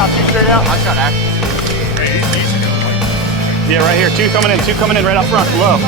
out, 2 straight out. I shot action. Yeah, right here. 2 coming in right up front, low.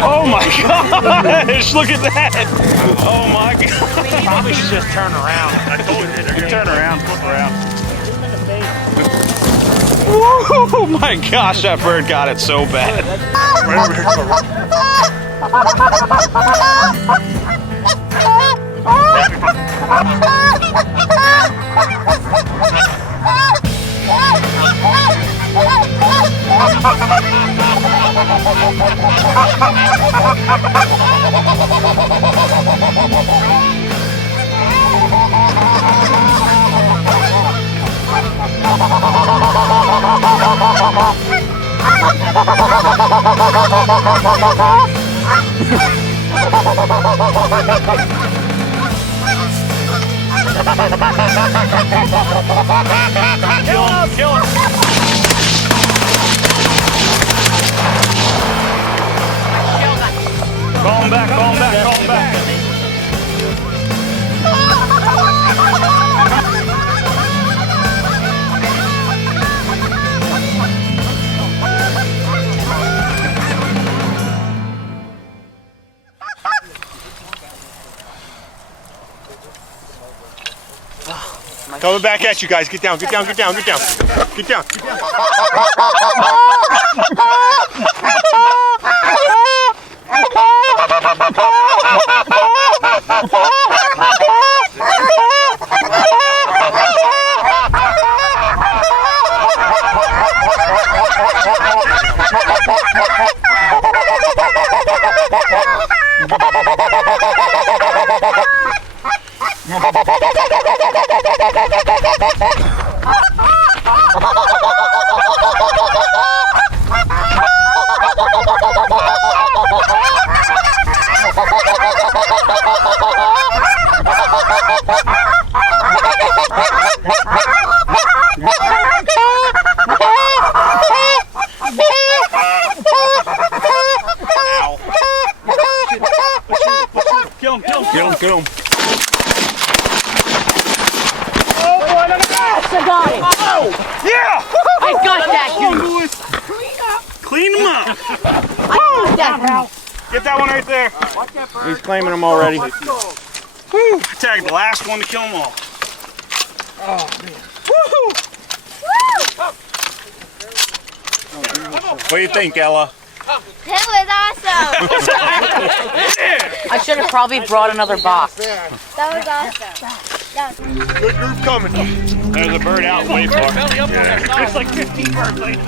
Oh my gosh, look at that. Oh my god. Probably should just turn around. I told you. Turn around, flip around. Oh my gosh, that bird got it so bad. Right over here. Kill him. Call him back. Coming back at you guys. Get down. Get down. Kill him. Oh boy, look at that! I got it! Oh! Yeah! I got that, dude! Clean him up! I got that! Get that one right there. He's claiming them already. Woo! I tagged the last one to kill them all. Oh, man. Woohoo! What do you think, Ella? That was awesome. I should have probably brought another box. That was awesome. Good group coming. There's a bird out way far. There's like 15 birds later.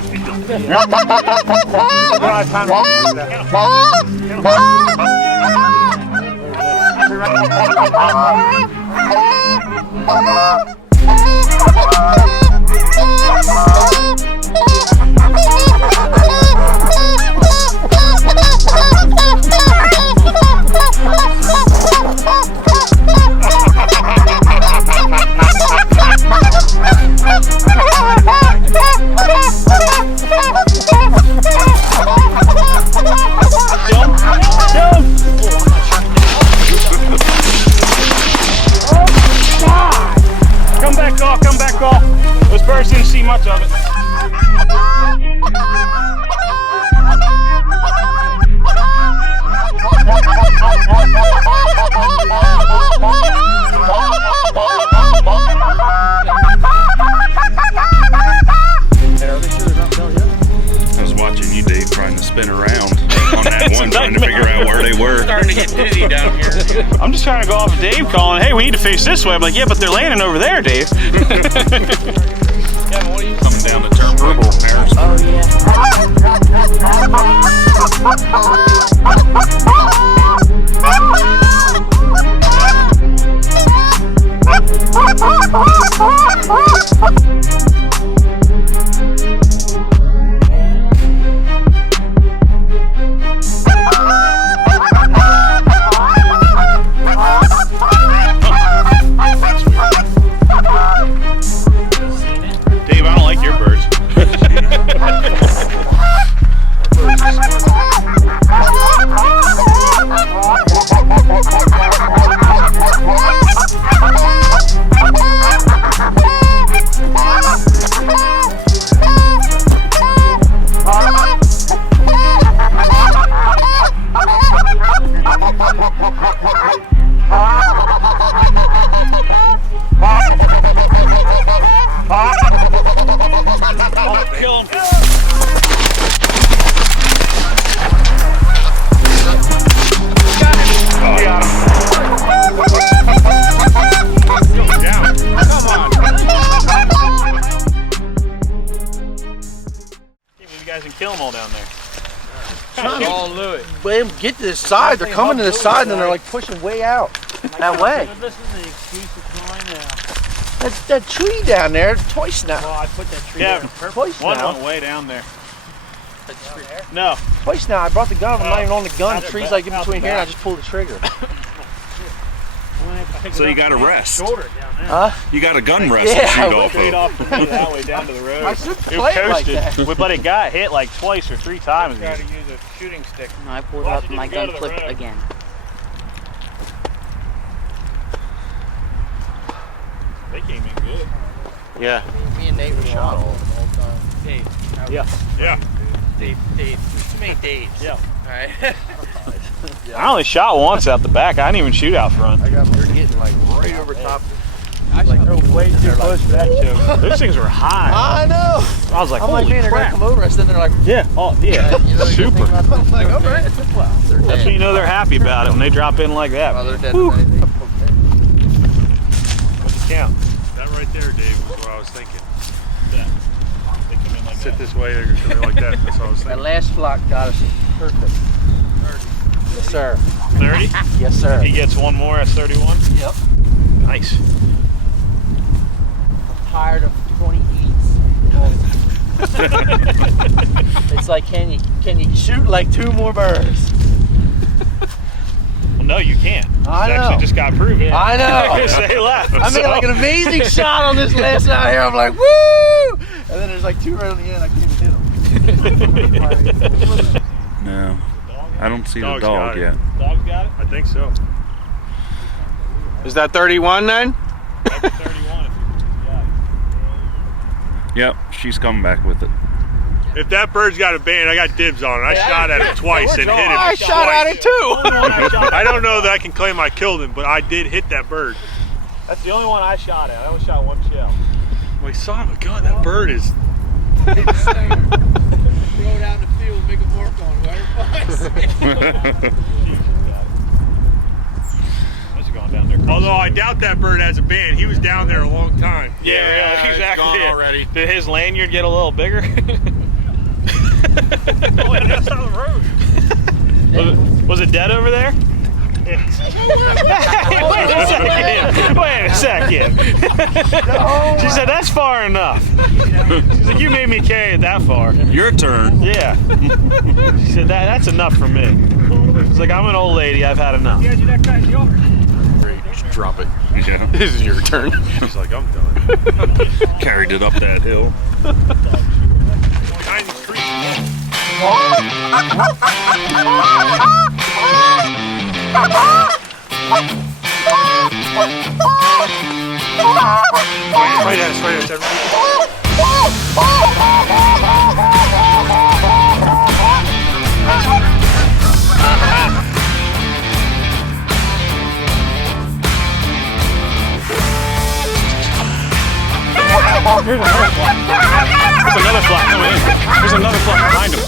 Come back off. Those birds didn't see much of it. I was watching you, Dave, trying to spin around on that one, trying to figure out where they were. Starting to get dizzy down here. I'm just trying to go off of Dave calling, hey, we need to face this way. I'm like, yeah, but they're landing over there, Dave. Yeah, what are you Coming down the turnbuckle. Oh, kill them all down there. All Louis. Let them get to this side. They're coming to the side and then they're like pushing way out that way. This is the excuse of mine now. That tree down there, twice now. Well, I put that tree Yeah, there. Twice one now. went way down there. No. Twice now. I brought the gun. I'm not even on the gun. The tree's like in between here and I just pulled the trigger. So you got a rest. Huh? You got a gun rest to Yeah, shoot off Straight of. off the tree that way down to the road. I should play it like that. But it got hit like twice or 3 times. Got to use a shooting stick. No, I pulled out my gun clip again. They came in good. Yeah. Me and Nate were shot all the whole time. Dave. Yeah. Yeah. Dave. There's too many Daves. Yeah. Alright. I only shot once out the back. I didn't even shoot out front. I got they're getting like right over top. Like, they're way too close to that choke. Those things were high. I know. I was like, I'm like, holy man, they're gonna crap. come over us, and they're like, Yeah. Oh, yeah. you know, Super. I'm like, all right. Well, they're That's dead. when you know they're happy about it, when they drop in like that. Well, they're dead. Whew. Today. What's the count? That right there, Dave, was what I was thinking. They come in like Sit that. this way, they're going to like that. That's what I was That thinking. last flock got us perfect. Yes, sir. 30? Yes, sir. He gets one more, that's 31? Yep. Nice. Tired of 20 eats. It's like, can you shoot like 2 more birds? Well, no, you can't. I It know. actually just got proven. I know. Say left. I made like an amazing shot on this last out here. I'm like, woo! And then there's like 2 right on the end. I can't even hit them. No, I don't see the Dog's dog got it. yet. Dog's got it? I think so. Is that 31 then? That's 31 if you got it. Yep, she's coming back with it. If that bird's got a band, I got dibs on it. I shot at it twice and hit it I shot at it too. I don't know that I can claim I killed him, but I did hit that bird. That's the only one I shot at. I only shot 1 shell. My son, my God, that bird is... Throw it out in the field and make them work on it. Going down there. Although I doubt that bird has a band. He was down there a long time. Yeah, really, it's exactly. gone already. Did his lanyard get a little bigger? Oh, that's on the road. Was it dead over there? Wait a second. She said, that's far enough. She's like, you made me carry it that far. Your turn. Yeah. She said, that's enough for me. It's like, I'm an old lady, I've had enough. Just drop it. Yeah. This is your turn. He's like, I'm done. Carried it up that hill. Behind the tree. Right at us, right at us. There's another flock coming in. There's another flock behind him.